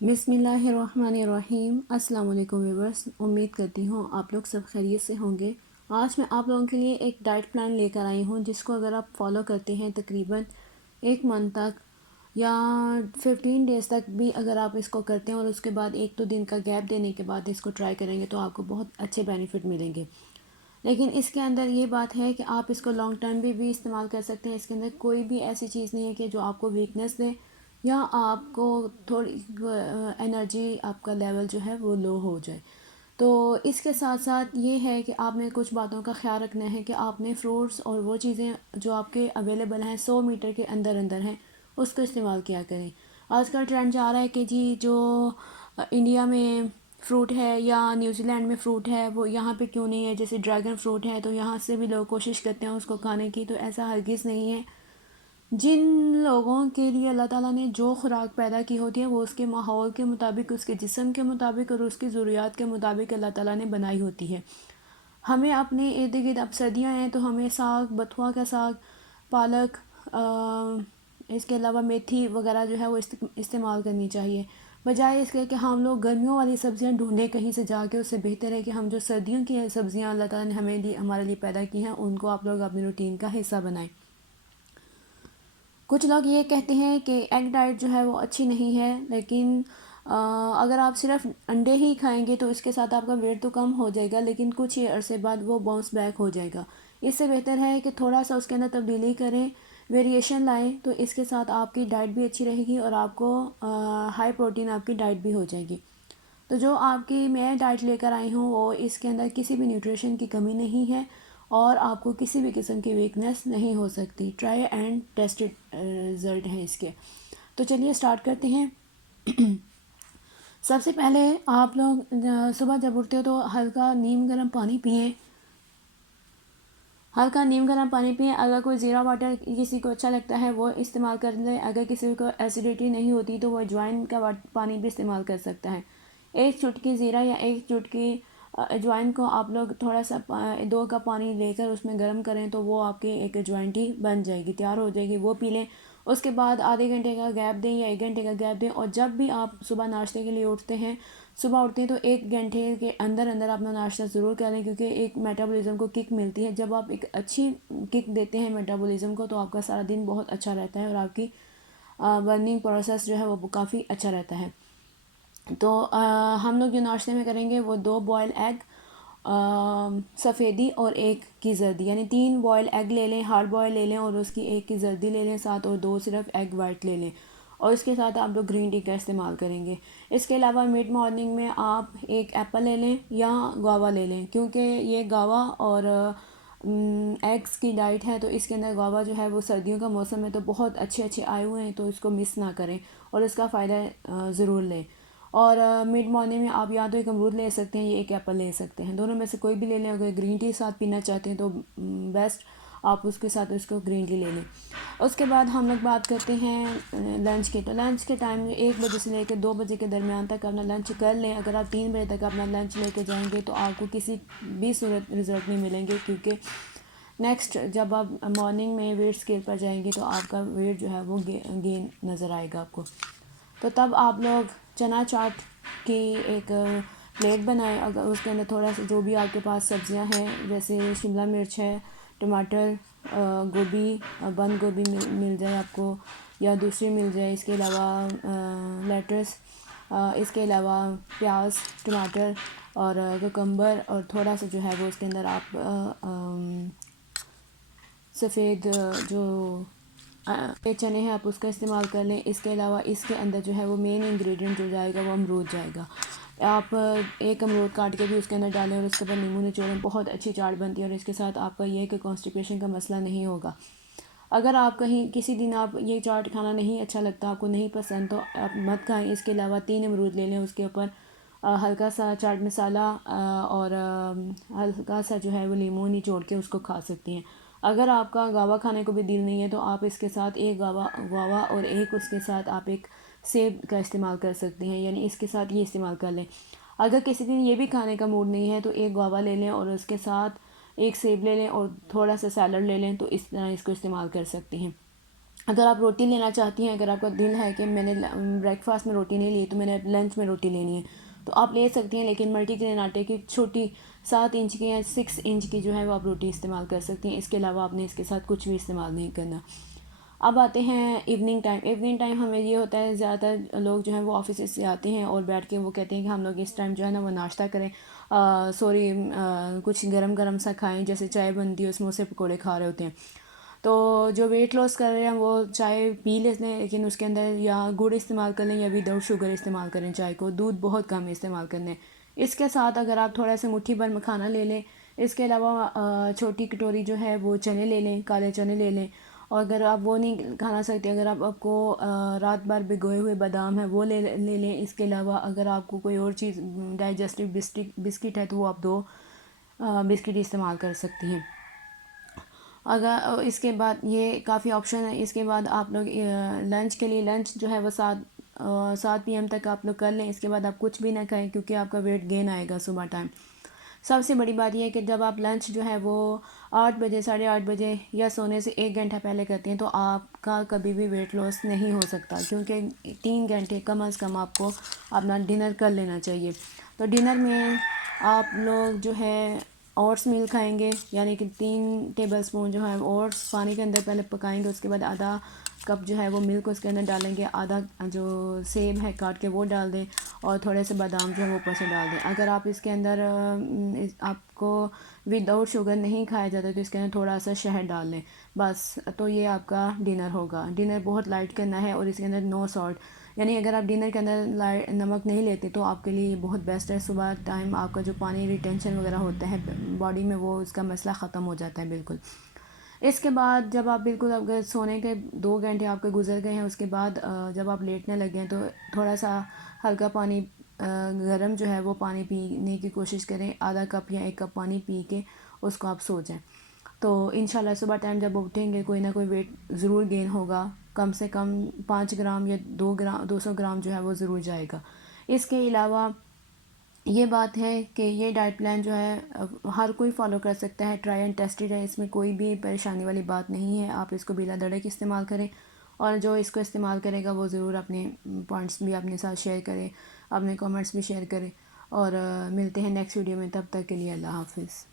بسم اللہ الرحمن الرحیم۔ السلام علیکم ویورس، امید کرتی ہوں آپ لوگ سب خیریت سے ہوں گے۔ آج میں آپ لوگوں کے لیے ایک ڈائٹ پلان لے کر آئی ہوں، جس کو اگر آپ فالو کرتے ہیں تقریباً 1 منتھ تک یا 15 ڈیز تک بھی اگر آپ اس کو کرتے ہیں اور اس کے بعد 1-2 دن کا گیپ دینے کے بعد اس کو ٹرائی کریں گے تو آپ کو بہت اچھے بینیفٹ ملیں گے۔ لیکن اس کے اندر یہ بات ہے کہ آپ اس کو لانگ ٹرم بھی استعمال کر سکتے ہیں۔ اس کے اندر کوئی بھی ایسی چیز نہیں ہے کہ جو آپ کو ویکنس دے یا آپ کو تھوڑی انرجی آپ کا لیول جو ہے وہ لو ہو جائے۔ تو اس کے ساتھ ساتھ یہ ہے کہ آپ نے کچھ باتوں کا خیال رکھنا ہے کہ آپ نے فروٹس اور وہ چیزیں جو آپ کے اویلیبل ہیں 100 میٹر کے اندر اندر ہیں اس کو استعمال کیا کریں۔ آج کل ٹرینڈ جا رہا ہے کہ جی جو انڈیا میں فروٹ ہے یا نیوزی لینڈ میں فروٹ ہے وہ یہاں پہ کیوں نہیں ہے، جیسے ڈریگن فروٹ ہے تو یہاں سے بھی لوگ کوشش کرتے ہیں اس کو کھانے کی، تو ایسا ہرگز نہیں ہے۔ جن لوگوں کے لیے اللہ تعالیٰ نے جو خوراک پیدا کی ہوتی ہے وہ اس کے ماحول کے مطابق، اس کے جسم کے مطابق اور اس کی ضروریات کے مطابق اللہ تعالیٰ نے بنائی ہوتی ہے۔ ہمیں اپنے ارد گرد، اب سردیاں ہیں تو ہمیں ساگ، بتھوا کا ساگ، پالک، اس کے علاوہ میتھی وغیرہ جو ہے وہ استعمال کرنی چاہیے، بجائے اس کے کہ ہم لوگ گرمیوں والی سبزیاں ڈھونڈیں کہیں سے جا کے۔ اس سے بہتر ہے کہ ہم جو سردیوں کی سبزیاں اللہ تعالیٰ نے ہمارے لیے پیدا کی ہیں ان کو آپ لوگ اپنی روٹین کا حصہ بنائیں۔ کچھ لوگ یہ کہتے ہیں کہ ایگ ڈائٹ جو ہے وہ اچھی نہیں ہے، لیکن اگر آپ صرف انڈے ہی کھائیں گے تو اس کے ساتھ آپ کا ویٹ تو کم ہو جائے گا، لیکن کچھ ہی عرصے بعد وہ باؤنس بیک ہو جائے گا۔ اس سے بہتر ہے کہ تھوڑا سا اس کے اندر تبدیلی کریں، ویریشن لائیں، تو اس کے ساتھ آپ کی ڈائٹ بھی اچھی رہے گی اور آپ کو ہائی پروٹین آپ کی ڈائٹ بھی ہو جائے گی۔ تو جو آپ کی میں ڈائٹ لے کر آئی ہوں وہ اس کے اندر کسی بھی نیوٹریشن کی کمی نہیں ہے اور آپ کو کسی بھی قسم کی ویکنس نہیں ہو سکتی۔ ٹرائی اینڈ ٹیسٹڈ رزلٹ ہیں اس کے۔ تو چلیے اسٹارٹ کرتے ہیں۔ سب سے پہلے آپ لوگ صبح جب اٹھتے ہو تو ہلکا نیم گرم پانی پئیں، اگر کوئی زیرا واٹر کسی کو اچھا لگتا ہے وہ استعمال کر لیں، اگر کسی کو ایسیڈیٹی نہیں ہوتی تو وہ اجوائن کا پانی بھی استعمال کر سکتا ہے۔ 1 چٹکی زیرہ یا 1 چٹکی اجوائن کو آپ لوگ تھوڑا سا 2 کپ پانی لے کر اس میں گرم کریں تو وہ آپ کی ایک اجوائن ٹی بن جائے گی، تیار ہو جائے گی، وہ پی لیں۔ اس کے بعد آدھے گھنٹے کا گیپ دیں یا 1 گھنٹے کا گیپ دیں، اور جب بھی آپ صبح ناشتے کے لیے اٹھتے ہیں، صبح اٹھتے ہیں تو 1 گھنٹے کے اندر اندر اپنا ناشتہ ضرور کریں، کیونکہ ایک میٹابولزم کو کک ملتی ہے۔ جب آپ ایک اچھی کک دیتے ہیں میٹابولزم کو تو آپ کا سارا دن بہت اچھا رہتا ہے اور آپ کی برننگ پروسیس جو ہے وہ کافی اچھا رہتا ہے۔ تو ہم لوگ جو ناشتے میں کریں گے وہ 2 بوائل ایگ، سفیدی اور 1 کی زردی، یعنی 3 بوائل ایگ لے لیں، ہارڈ بوائل لے لیں، اور اس کی 1 کی زردی لے لیں ساتھ، اور 2 صرف ایگ وائٹ لے لیں، اور اس کے ساتھ آپ لوگ گرین ٹی کا استعمال کریں گے۔ اس کے علاوہ مڈ مارننگ میں آپ 1 ایپل لے لیں یا گاوا لے لیں، کیونکہ یہ گاوا اور ایگز کی ڈائٹ ہے تو اس کے اندر گاوا جو ہے وہ سردیوں کا موسم ہے تو بہت اچھے آئے ہوئے ہیں، تو اس کو مس نہ کریں اور اس کا فائدہ ضرور لیں۔ اور مڈ مارننگ میں آپ یا تو 1 امرود لے سکتے ہیں یا 1 ایپل لے سکتے ہیں، دونوں میں سے کوئی بھی لے لیں۔ اگر گرین ٹی ساتھ پینا چاہتے ہیں تو بیسٹ، آپ اس کے ساتھ اس کو گرین ٹی لے لیں۔ اس کے بعد ہم لوگ بات کرتے ہیں لنچ کی۔ تو لنچ کے ٹائم 1 بجے سے لے کے 2 بجے کے درمیان تک اپنا لنچ کر لیں۔ اگر آپ 3 بجے تک اپنا لنچ لے کے جائیں گے تو آپ کو کسی بھی صورت رزلٹ نہیں ملیں گے، کیونکہ نیکسٹ جب آپ مارننگ میں ویٹ اسکیل پر جائیں گے تو آپ کا ویٹ جو ہے وہ گین نظر آئے گا آپ کو۔ تو تب آپ لوگ چنا چاٹ کی ایک پلیٹ بنائیں، اگر اس کے اندر تھوڑا سا جو بھی آپ کے پاس سبزیاں ہیں، جیسے شملہ مرچ ہے، ٹماٹر، گوبھی، بند گوبھی مل جائے آپ کو یا دوسری مل جائے، اس کے علاوہ لیٹس، اس کے علاوہ پیاز، ٹماٹر اور ککمبر، اور تھوڑا سا جو ہے وہ اس کے اندر آپ سفید جو چنے ہیں آپ اس کا استعمال کر لیں۔ اس کے علاوہ اس کے اندر جو ہے وہ مین انگریڈینٹ جو جائے گا وہ امرود جائے گا۔ آپ 1 امرود کاٹ کے بھی اس کے اندر ڈالیں اور اس کے بعد نیمبو نچوڑیں، بہت اچھی چاٹ بنتی ہے، اور اس کے ساتھ آپ کا یہ کہ کانسٹیپیشن کا مسئلہ نہیں ہوگا۔ اگر آپ کہیں کسی دن آپ یہ چاٹ کھانا نہیں اچھا لگتا، آپ کو نہیں پسند، تو آپ مت کھائیں۔ اس کے علاوہ 3 امرود لے لیں، اس کے اوپر ہلکا سا چاٹ مسالہ اور ہلکا سا جو ہے وہ لیموں نچوڑ کے اس کو کھا سکتی ہیں۔ اگر آپ کا گاوا کھانے کو بھی دل نہیں ہے تو آپ اس کے ساتھ 1 گاوا اور 1 اس کے ساتھ آپ 1 سیب کا استعمال کر سکتے ہیں، یعنی اس کے ساتھ یہ استعمال کر لیں۔ اگر کسی دن یہ بھی کھانے کا موڈ نہیں ہے تو 1 گاوا لے لیں اور اس کے ساتھ 1 سیب لے لیں اور تھوڑا سا سیلڈ لے لیں، تو اس طرح اس کو استعمال کر سکتے ہیں۔ اگر آپ روٹی لینا چاہتی ہیں، اگر آپ کا دل ہے کہ میں نے بریک فاسٹ میں روٹی نہیں لی تو میں نے لنچ میں روٹی لینی ہے، تو آپ لے سکتی ہیں، لیکن ملٹی گرین آٹے کی چھوٹی 7 انچ کی یا 6 انچ کی جو ہے وہ آپ روٹی استعمال کر سکتی ہیں. اس کے علاوہ آپ نے اس کے ساتھ کچھ بھی استعمال نہیں کرنا. اب آتے ہیں ایوننگ ٹائم. ایوننگ ٹائم ہمیں یہ ہوتا ہے، زیادہ تر لوگ جو ہیں وہ آفیسز سے آتے ہیں اور بیٹھ کے وہ کہتے ہیں کہ ہم لوگ اس ٹائم جو ہے نا وہ ناشتہ کریں، کچھ گرم گرم سا کھائیں، جیسے چائے بنتی ہے اس میں اسے پکوڑے کھا رہے ہوتے ہیں. تو جو ویٹ لاس کر رہے ہیں وہ چائے پی لیتے ہیں، لیکن اس کے اندر یا گڑ استعمال کر لیں یا وداؤٹ شوگر استعمال کریں چائے کو، دودھ بہت کم استعمال کرنے. اس کے ساتھ اگر آپ تھوڑا سا مٹھی بھر مکھانا لے لیں، اس کے علاوہ چھوٹی کٹوری جو ہے وہ چنے لے لیں، کالے چنے لے لیں. اور اگر آپ وہ نہیں کھانا سکتے، اگر آپ کو رات بھر بھگوئے ہوئے بادام ہے وہ لے لیں. اس کے علاوہ اگر آپ کو کوئی اور چیز ڈائجسٹو بسکٹ ہے تو وہ آپ 2 بسکٹ استعمال کر سکتی ہیں. اگر اس کے بعد یہ کافی آپشن ہے. اس کے بعد آپ لوگ لنچ کے لیے لنچ جو ہے وہ 7 PM تک آپ لوگ کر لیں. اس کے بعد آپ کچھ بھی نہ کھائیں کیونکہ آپ کا ویٹ گین آئے گا صبح ٹائم. سب سے بڑی بات یہ ہے کہ جب آپ لنچ جو ہے وہ 8 بجے 8:30 بجے یا سونے سے 1 گھنٹہ پہلے کرتے ہیں تو آپ کا کبھی بھی ویٹ لاس نہیں ہو سکتا، کیونکہ 3 گھنٹے کم از کم آپ کو اپنا ڈنر کر لینا چاہیے. تو ڈنر میں آپ لوگ جو ہے اوٹس میل کھائیں گے، یعنی کہ 3 ٹیبل اسپون جو ہے اوٹس پانی کے اندر پہلے پکائیں گے. اس کے بعد آدھا کپ جو ہے وہ ملک اس کے اندر ڈالیں گے، آدھا جو سیب ہے کاٹ کے وہ ڈال دیں، اور تھوڑے سے بادام جو ہے وہ اوپر سے ڈال دیں. اگر آپ اس کے اندر آپ کو ود آؤٹ شوگر نہیں کھایا جاتا تو اس کے اندر تھوڑا سا شہد ڈال لیں بس. تو یہ آپ کا ڈنر ہوگا. ڈنر بہت لائٹ کرنا ہے اور اس کے اندر نو سالٹ، یعنی اگر آپ ڈنر کے اندر نمک نہیں لیتے تو آپ کے لیے یہ بہت بیسٹ ہے. صبح ٹائم آپ کا جو پانی ریٹینشن وغیرہ ہوتا ہے باڈی میں وہ اس کا مسئلہ ختم ہو جاتا ہے بالکل. اس کے بعد جب آپ بالکل اگر سونے کے 2 گھنٹے آپ کے گزر گئے ہیں، اس کے بعد جب آپ لیٹنے لگے ہیں تو تھوڑا سا ہلکا پانی گرم جو ہے وہ پانی پینے کی کوشش کریں. آدھا کپ یا 1 کپ پانی پی کے اس کو آپ سو جائیں. تو انشاءاللہ صبح ٹائم جب اٹھیں گے کوئی نہ کوئی ویٹ ضرور گین ہوگا، کم سے کم 5 گرام یا 200 گرام جو ہے وہ ضرور جائے گا. اس کے علاوہ یہ بات ہے کہ یہ ڈائٹ پلان جو ہے ہر کوئی فالو کر سکتا ہے، ٹرائی اینڈ ٹیسٹڈ ہے، اس میں کوئی بھی پریشانی والی بات نہیں ہے. آپ اس کو بلا دھڑک استعمال کریں، اور جو اس کو استعمال کرے گا وہ ضرور اپنے پوائنٹس بھی اپنے ساتھ شیئر کرے، اپنے کامنٹس بھی شیئر کرے. اور ملتے ہیں نیکسٹ ویڈیو میں، تب تک کے لیے اللہ حافظ.